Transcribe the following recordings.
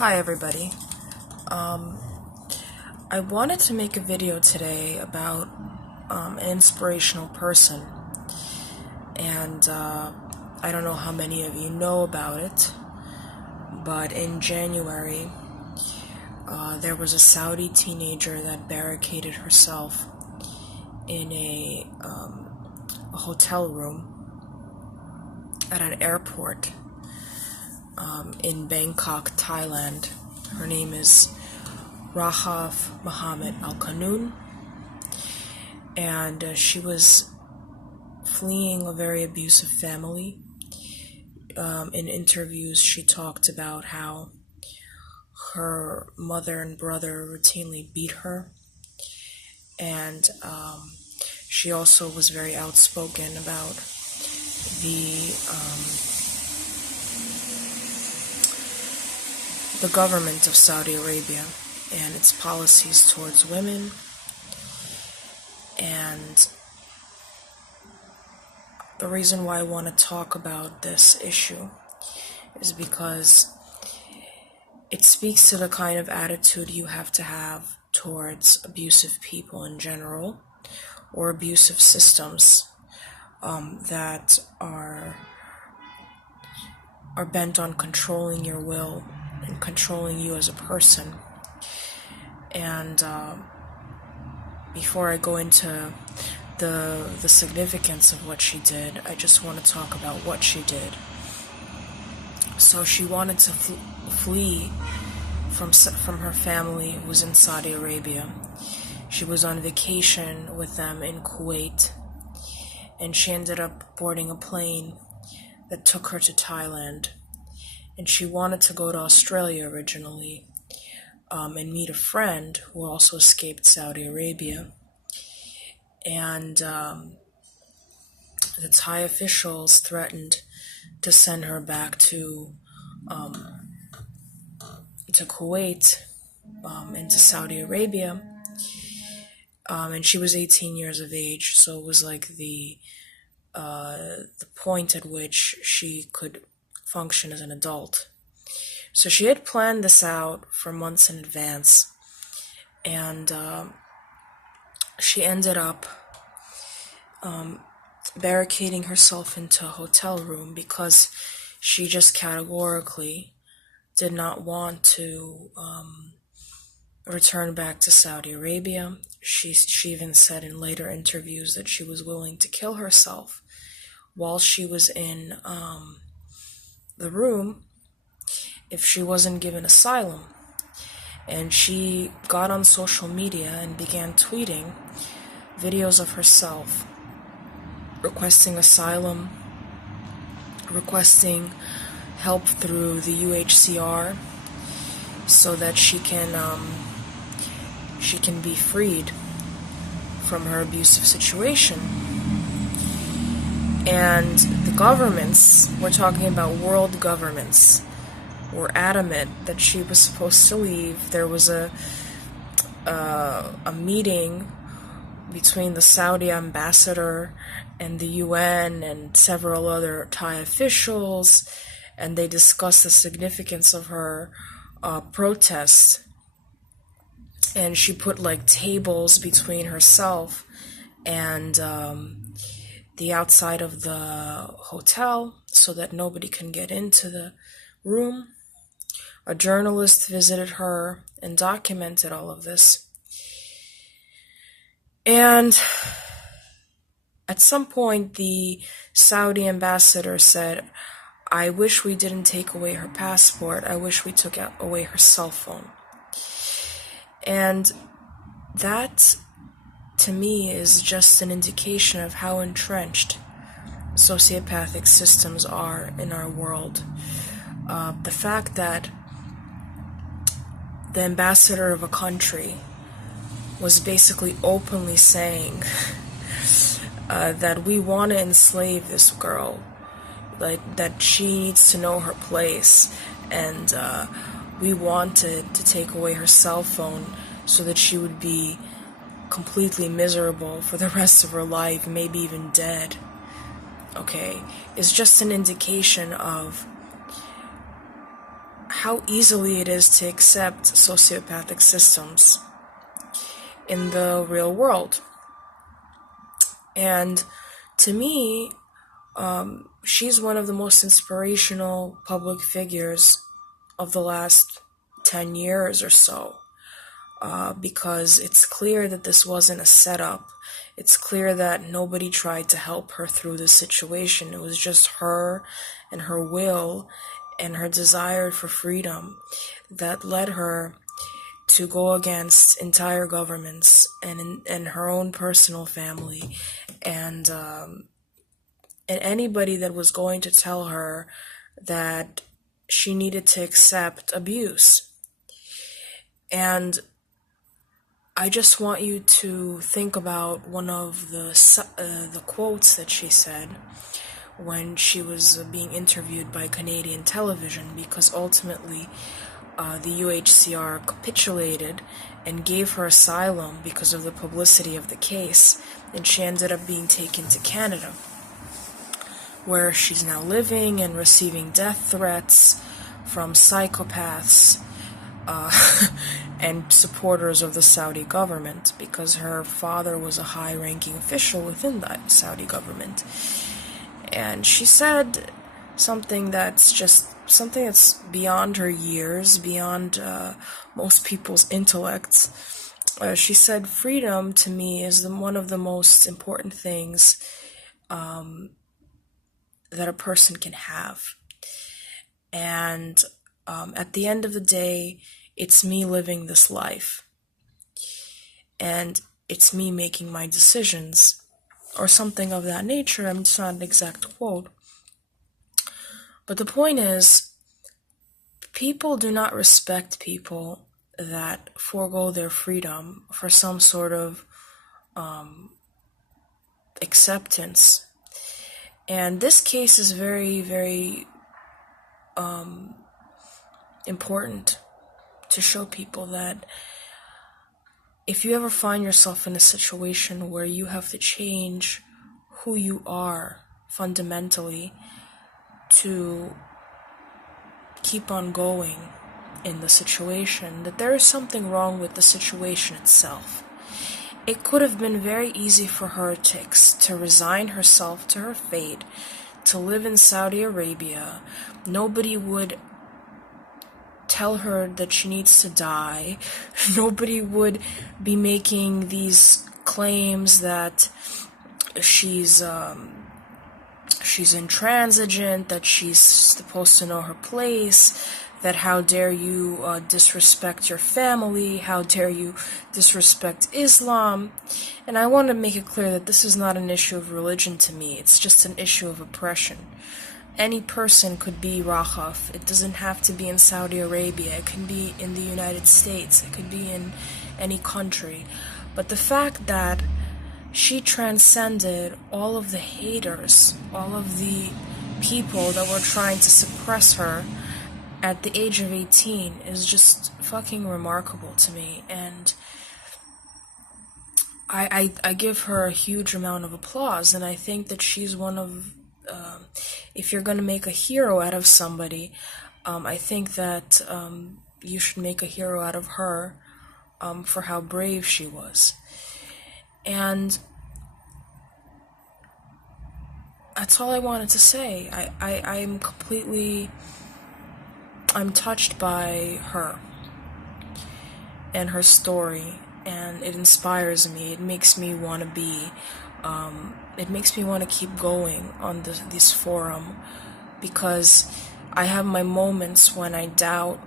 Hi everybody. I wanted to make a video today about an inspirational person, and I don't know how many of you know about it, but in January there was a Saudi teenager that barricaded herself in a hotel room at an airport in Bangkok, Thailand. Her name is Rahaf Mohammed Alqunun, and she was fleeing a very abusive family. In interviews, she talked about how her mother and brother routinely beat her, and she also was very outspoken about the government of Saudi Arabia and its policies towards women. And the reason why I want to talk about this issue is because it speaks to the kind of attitude you have to have towards abusive people in general, or abusive systems that are bent on controlling your will and controlling you as a person. And before I go into the significance of what she did, I just want to talk about what she did. So she wanted to flee from her family who was in Saudi Arabia. She was on vacation with them in Kuwait, and she ended up boarding a plane that took her to Thailand. And she wanted to go to Australia originally and meet a friend who also escaped Saudi Arabia. And the Thai officials threatened to send her back to Kuwait and to Saudi Arabia. And she was 18 years of age, so it was like the point at which she could function as an adult. So she had planned this out for months in advance, and she ended up barricading herself into a hotel room because she just categorically did not want to return back to Saudi Arabia. She even said in later interviews that she was willing to kill herself while she was in the room if she wasn't given asylum. And she got on social media and began tweeting videos of herself requesting asylum, requesting help through the UHCR so that she can be freed from her abusive situation. And the governments, we're talking about world governments, were adamant that she was supposed to leave. There was a meeting between the Saudi ambassador and the UN and several other Thai officials, and they discussed the significance of her protest. And she put like tables between herself and the outside of the hotel so that nobody can get into the room. A journalist visited her and documented all of this. And at some point, the Saudi ambassador said, "I wish we didn't take away her passport. I wish we took away her cell phone." And that, to me, is just an indication of how entrenched sociopathic systems are in our world. The fact that the ambassador of a country was basically openly saying that we want to enslave this girl, like that she needs to know her place, and we wanted to take away her cell phone so that she would be completely miserable for the rest of her life, maybe even dead. Okay, is just an indication of how easily it is to accept sociopathic systems in the real world. And to me, she's one of the most inspirational public figures of the last 10 years or so, because it's clear that this wasn't a setup. It's clear that nobody tried to help her through this situation. It was just her and her will and her desire for freedom that led her to go against entire governments and her own personal family, and anybody that was going to tell her that she needed to accept abuse. And I just want you to think about one of the quotes that she said when she was being interviewed by Canadian television, because ultimately the UHCR capitulated and gave her asylum because of the publicity of the case, and she ended up being taken to Canada, where she's now living and receiving death threats from psychopaths and supporters of the Saudi government, because her father was a high-ranking official within the Saudi government. And she said something that's beyond her years, beyond most people's intellects. She said, freedom to me is one of the most important things that a person can have. And at the end of the day, it's me living this life. And it's me making my decisions, or something of that nature. It's not an exact quote. But the point is, people do not respect people that forego their freedom for some sort of acceptance. And this case is very, very important to show people that if you ever find yourself in a situation where you have to change who you are fundamentally to keep on going in the situation, that there is something wrong with the situation itself. It could have been very easy for her to resign herself to her fate, to live in Saudi Arabia. Nobody would tell her that she needs to die. Nobody would be making these claims that she's intransigent, that she's supposed to know her place, that how dare you disrespect your family, how dare you disrespect Islam. And I want to make it clear that this is not an issue of religion to me, it's just an issue of oppression. Any person could be Rahaf. It doesn't have to be in Saudi Arabia. It can be in the United States. It could be in any country. But the fact that she transcended all of the haters, all of the people that were trying to suppress her at the age of 18 is just fucking remarkable to me. And I give her a huge amount of applause, and I think that she's one of, if you're going to make a hero out of somebody, I think that you should make a hero out of her for how brave she was. And that's all I wanted to say. I'm touched by her and her story, and it inspires me. It makes me want to keep going on this forum, because I have my moments when I doubt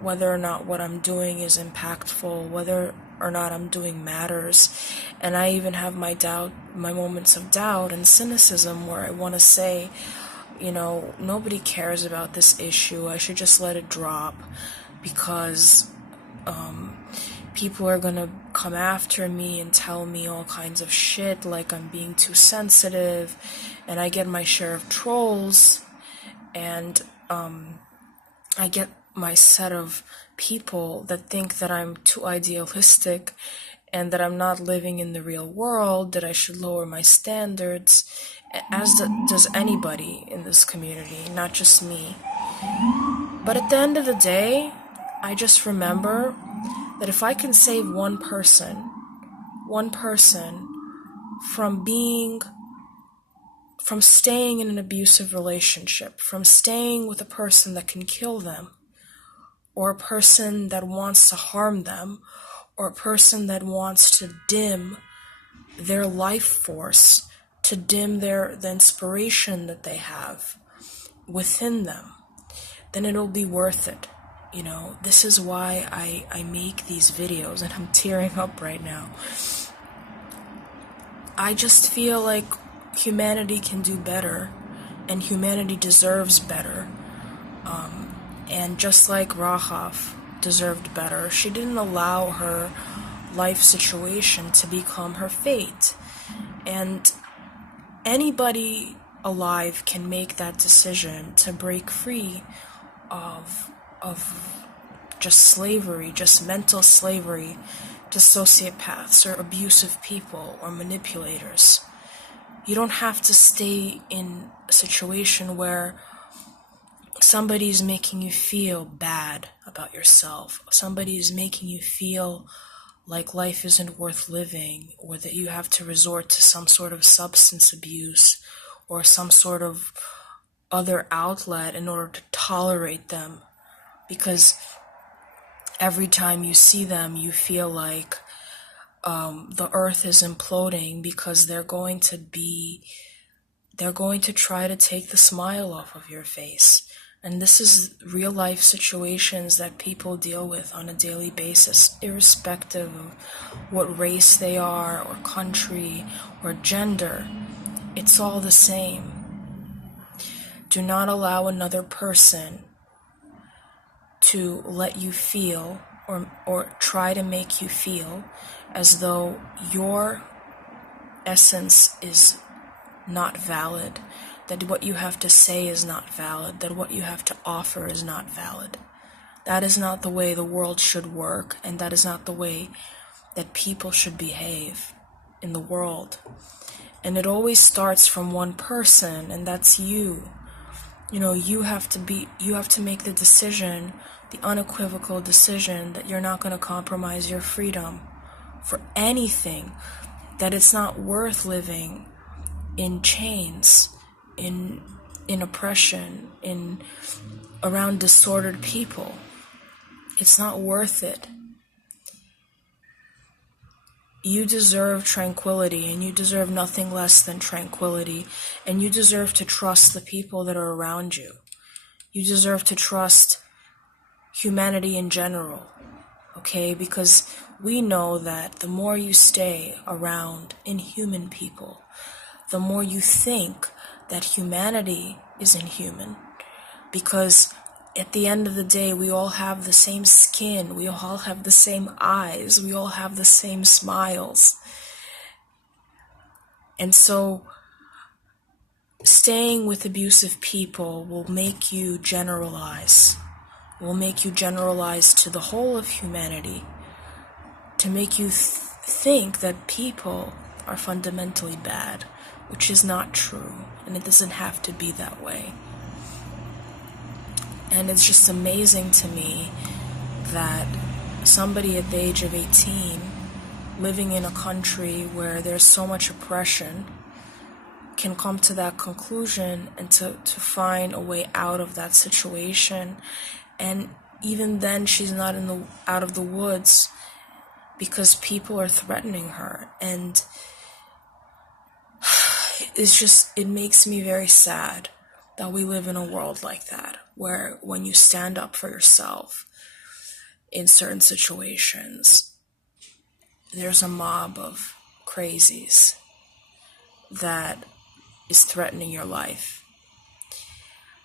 whether or not what I'm doing is impactful, whether or not I'm doing matters, and I even have my moments of doubt and cynicism where I want to say, nobody cares about this issue. I should just let it drop, because people are gonna come after me and tell me all kinds of shit, like I'm being too sensitive, and I get my share of trolls, and I get my set of people that think that I'm too idealistic and that I'm not living in the real world, that I should lower my standards, as does anybody in this community, not just me. But at the end of the day, I just remember that if I can save one person from staying in an abusive relationship, from staying with a person that can kill them, or a person that wants to harm them, or a person that wants to dim their life force, to dim the inspiration that they have within them, then it'll be worth it. You know, this is why I make these videos, and I'm tearing up right now. I just feel like humanity can do better, and humanity deserves better. And just like Rahaf deserved better, she didn't allow her life situation to become her fate. And anybody alive can make that decision to break free of just slavery, just mental slavery to sociopaths or abusive people or manipulators. You don't have to stay in a situation where somebody's making you feel bad about yourself. Somebody's making you feel like life isn't worth living, or that you have to resort to some sort of substance abuse or some sort of other outlet in order to tolerate them. Because every time you see them, you feel like the earth is imploding, because they're going to try to take the smile off of your face. And this is real life situations that people deal with on a daily basis, irrespective of what race they are, or country, or gender. It's all the same. Do not allow another person to let you feel or try to make you feel as though your essence is not valid, that what you have to say is not valid, that what you have to offer is not valid. That is not the way the world should work, and that is not the way that people should behave in the world. And it always starts from one person, and that's you. You know, you have to make the decision, the unequivocal decision, that you're not going to compromise your freedom for anything, that it's not worth living in chains, in oppression, around disordered people. It's not worth it. You deserve tranquility, and you deserve nothing less than tranquility, and you deserve to trust the people that are around you. You deserve to trust humanity in general, okay? Because we know that the more you stay around inhuman people, the more you think that humanity is inhuman. Because at the end of the day, we all have the same skin, we all have the same eyes, we all have the same smiles. And so staying with abusive people will make you generalize, to the whole of humanity, to make you think that people are fundamentally bad, which is not true, and it doesn't have to be that way. And it's just amazing to me that somebody at the age of 18, living in a country where there's so much oppression, can come to that conclusion and to find a way out of that situation. And even then, she's not out of the woods, because people are threatening her. And it makes me very sad that we live in a world like that, where when you stand up for yourself in certain situations, there's a mob of crazies that is threatening your life.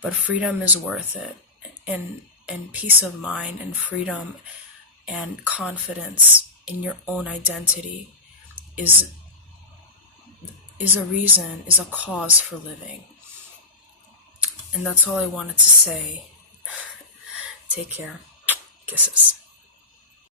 But freedom is worth it, and peace of mind and freedom and confidence in your own identity is a cause for living. And that's all I wanted to say. Take care. Kisses.